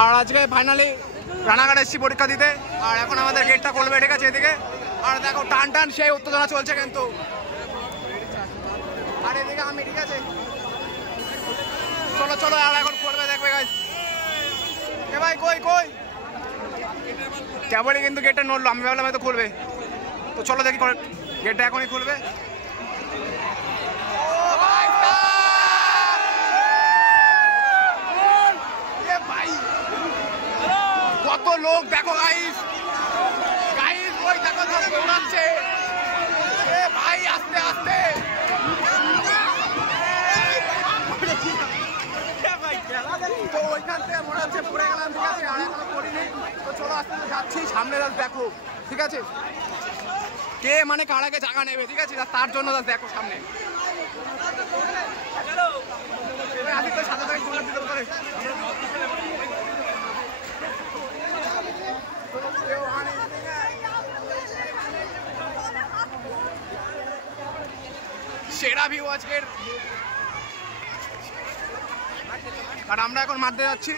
আর আজকে ফাইনালি রানাঘাট এসেছি পরীক্ষা দিতে, আর এখন আমাদের গেটটা খুলবে, ঠিক আছে এদিকে। আর দেখো টান টান সেই উত্তেজনা চলছে কিন্তু, আর এদিকে আমি, ঠিক আছে চলো চলো, আর এখন খুলবে দেখবে গাইস। এ ভাই কই কই কেবলই কিন্তু গেটটা নড়লো, আমি ভাবলাম হয়তো খুলবে, তো চলো দেখি গেটটা এখনই খুলবে। কত লোক দেখো গাইস, গাইস ওই দেখো সব দৌড়াচ্ছে, এ ভাই আস্তে আস্তে, তো ওইখান থেকে মনে হচ্ছে পড়ে গেলাম, ঠিক আছে, আর এখনো পড়িনি, তো চলো আস্তে আস্তে যাচ্ছি সামনে, দেখো ঠিক আছে কে মানে কারাকে জায়গা নেবে, ঠিক আছে তার জন্য দেখো সামনে সাথে থেকে চলে দিতে পারে। সেরা ভিউ আজকের, আর আমরা এখন মারতে যাচ্ছি।